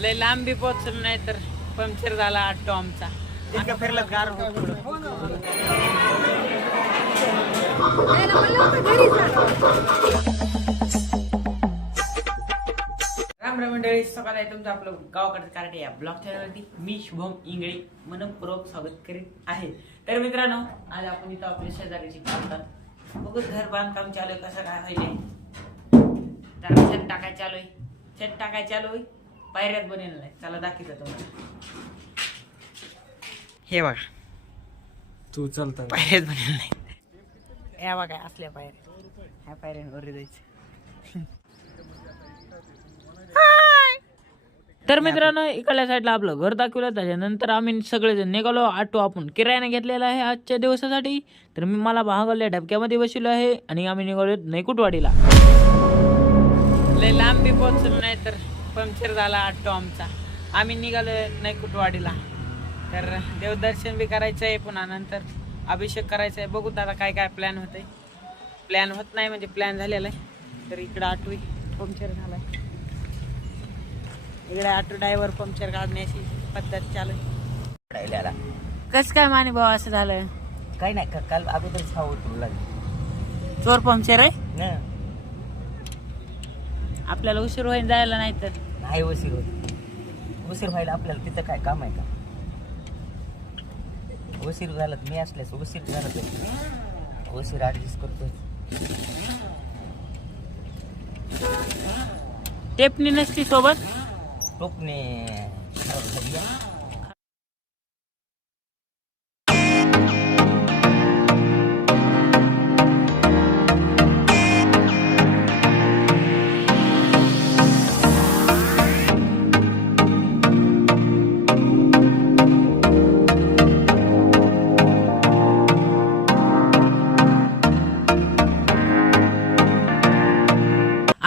लय लांबी पोहोचलो नाही तर पंक्चर झाला ऑटो आमचा. इतकं फिरलं गार राम राम मंडळी सकाळ आहे तुमचं आपलं गावाकडचं कार्टे या ब्लॉग चॅनलवरती. मी शुभम इंगळे मनपूर्वक स्वागत करीत आहे. तर मित्रांनो आज आपण इथं आपल्या शेजारीची कामतात बघू घर बांधकाम चालू आहे कसं काय व्हायले तर छत टाकाय चालू आहे. छत टाकाय चालू आहे. पायऱ्यात बनेल नाही चला दाखवतो तुम्हाला. हे बघा. तू चालता. पायऱ्यात बनेल नाही या बघा असल्या पायऱ्या. ह्या पायऱ्यांवर जायचं तर मित्रांनो इकडल्या साईडला आपलं घर दाखवलं. त्याच्यानंतर आम्ही सगळेजण निघालो. ऑटो आपण किरायाने घेतलेला आहे आजच्या दिवसासाठी. तर मी मला महागल्या डबक्यामध्ये बसलो आहे आणि आम्ही निघालो नैकुटवाडीला. लय लांबी पोहोचलो नाही तर. पंक्चर झाला ऑटो आमचा. आम्ही निघालो नैकुटवाडीला तर देवदर्शन बी करायचं आहे पुन्हा नंतर अभिषेक करायचा आहे बघू दादा काय काय प्लॅन होत आहे प्लॅन होत नाही म्हणजे प्लॅन झालेला आहे. तर इकडं ऑटो पंक्चर झाला आहे इकडे ऑटो ड्रायव्हर पंक्चर काढण्याची पद्धत चालू आहे. कस काय माने भाऊ असं झालं? काही नाही का- काल अगोदरच हवा तुला चोर पंक्चर आहे? आपल्याला उशीर होईल जायला नाही तर नाही उशीर होत. उशीर व्हायला आपल्याला तिथं काय काम आहे का? उशीर झाला मी असल्यास उशीर झाला तर उशीर ऍडजस्ट करतोय. टेपनी नसती सोबत? टोपणे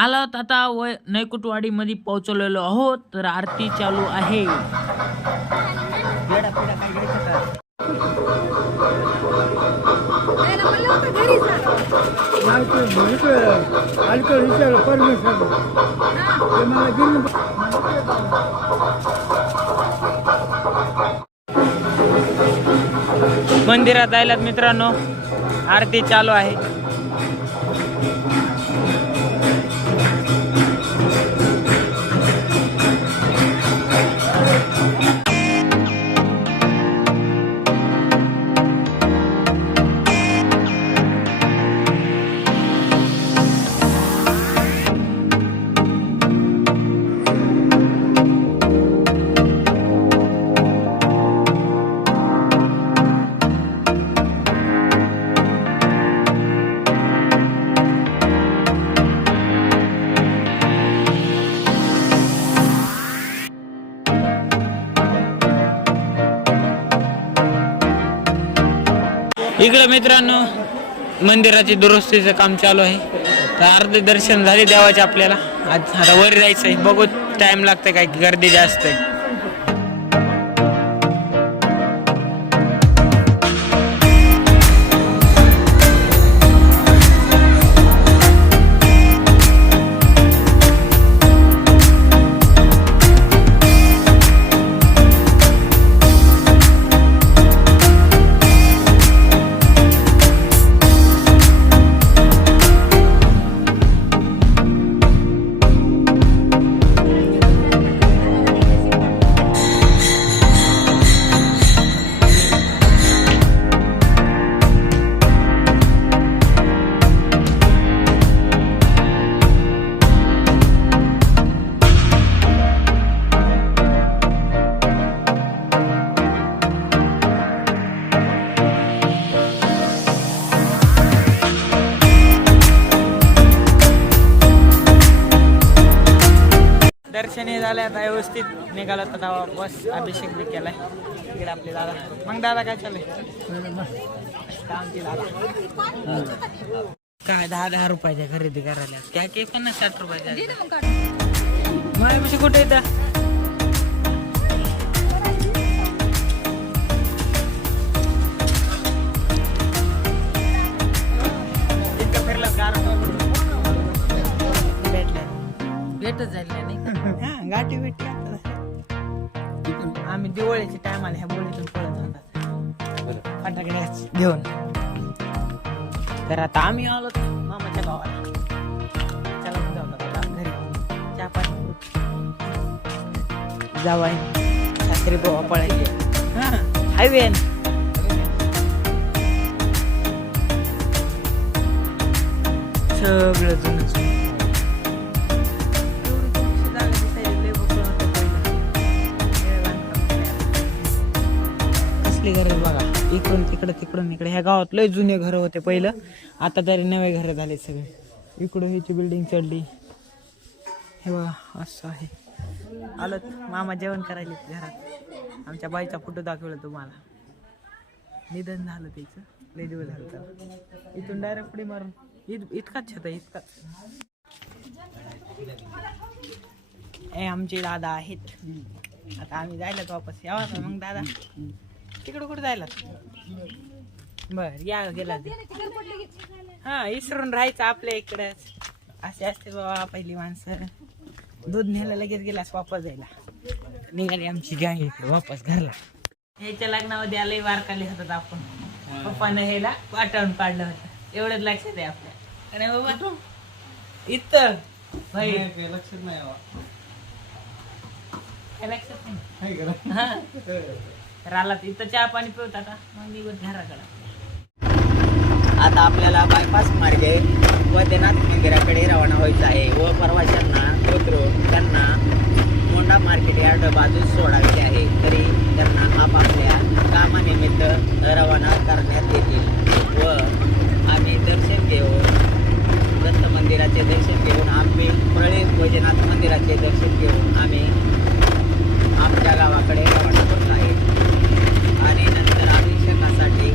आलात आता वय नैकुटवाडी मध्ये पोहोचलेलो आहोत तर आरती चालू आहे. मंदिरात जायला मित्रांनो आरती चालू आहे. इकडं मित्रांनो मंदिराची दुरुस्तीचं काम चालू आहे. तर अर्धे दर्शन झाले देवाचे आपल्याला. आज आता वर जायचं आहे बघू टाईम लागतं काय गर्दी जास्त आहे. दर्शन आता व्यवस्थित निघाला तर दावा बस अभिषेक बी केलाय. इकडे आपले दादा. मग दादा काय चालू आमची दादा काय दहा दहा रुपयाच्या खरेदी करायला? त्या के पन्नास साठ रुपयाच्या माझ्यापाशी कुठे येतं जातात फटाकडे घेऊन तर आता आम्ही आलो मामाच्या गावाला चला मग जाऊ आता घरी चहा पाणी जावाय सासरी गोवा पळायचे हायवे सगळं जुनं इकडं तिकडून इकडे. ह्या गावात लय जुने घर होते पहिलं. आता तरी नवे घर झाले सगळे. इकडं ह्याची बिल्डिंग चढली. हे बघा असं आहे. आलं मामा जेवण करायले घरात. आमच्या बाईचा फोटो दाखवला तुम्हाला. निधन झालं त्याचं. लय दिवस झालं तर इथून डायरेक्ट पुढे मारून. इत इतकाच छत आहे इतकाच. ए आमचे दादा आहेत. आता आम्ही जायला वापस. यावा मग दादा? तिकडं कुठं जायला बर या गेला ते. हा इसरून राहायचं आपल्या इकडंच असे असते बाबा पहिली माणसं. दूध न्यायला लगेच गेलास वापस जायला निघाली आमची गँग इकडे वापस घरला. ह्याच्या लग्नामध्ये आलंय वारकाले होतात आपण. पप्पानं ह्याला वाटावून काढलं होतं. एवढंच लक्षात आहे आपल्या. अरे बाबा इथं. भाई लक्षात नाही लक्षात नाही? राहला तर इथं चहा पाणी पिवत आता. मग निघत घराकडे आता आपल्याला बायपास मार्गे वैद्यनाथ मंदिराकडे रवाना व्हायचं आहे. व प्रवाशांना उतरून त्यांना मोंडा मार्केट यार्ड बाजूस सोडावे आहे तरी त्यांना आपापल्या कामानिमित्त रवाना करण्यात येतील व आम्ही दर्शन घेऊन दत्त मंदिराचे दर्शन घेऊन आम्ही प्रळे वैजनाथ मंदिराचे दर्शन घेऊन आम्ही आमच्या गावाकडे रवाना होत आहे आणि नंतर अभिषेकासाठी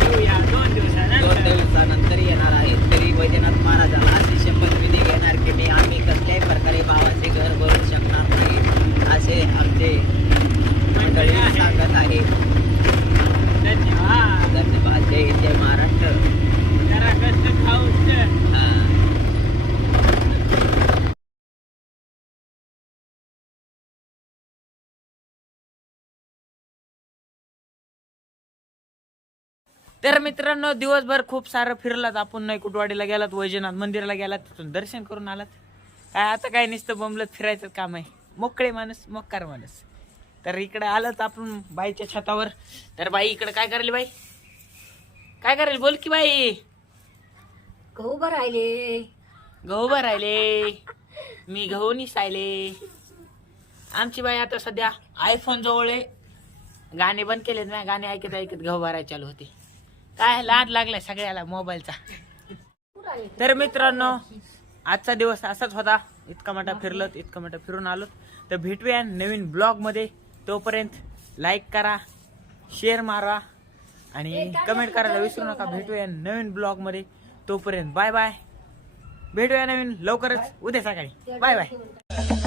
येऊया दोन दोन दिवसानंतर दिवसानंतर येणार आहे तरी वैजनाथ महाराजांना अशी शपथविधी घेणार की मी आम्ही कसल्याही प्रकारे भावाचे घर भरू शकणार नाही असे आमचे मंडळी सांगत आहे धन्यवाद धन्यवाद जय हिंद, जय महाराष्ट्र जरा कष्ट खाऊच हा. तर मित्रांनो दिवसभर खूप सारं फिरलात आपण नाही कुटवाडीला गेलात वैजनाथ मंदिराला गेलात तिथून दर्शन करून आलात. काय आता काय नुसतं बंबलत फिरायचं काम आहे. मोकळे माणूस मोकार माणूस. तर इकडे आलं आपण बाईच्या छतावर. तर बाई इकडे काय करेल बाई? काय करेल बोल की बाई. गहू उभं राहिले गहू भरायले. मी गहू निसायले. आमची बाई आता सध्या आयफोन जवळ आहे. गाणे बंद केलेत ना गाणे ऐकत ऐकत गहू भरायला चालू होते. काय लाड लागलाय सगळ्याला मोबाईलचा. तर मित्रांनो आजचा दिवस असाच होता. इतका मोठा फिरलो इतका मोठा फिरून आलो तर भेटूया नवीन ब्लॉगमध्ये. तोपर्यंत लाईक करा शेअर मारा आणि कमेंट करायला विसरू नका. भेटूया नवीन ब्लॉगमध्ये. तोपर्यंत बाय बाय भेटूया नवीन लवकरच. उद्या सकाळी. Bye bye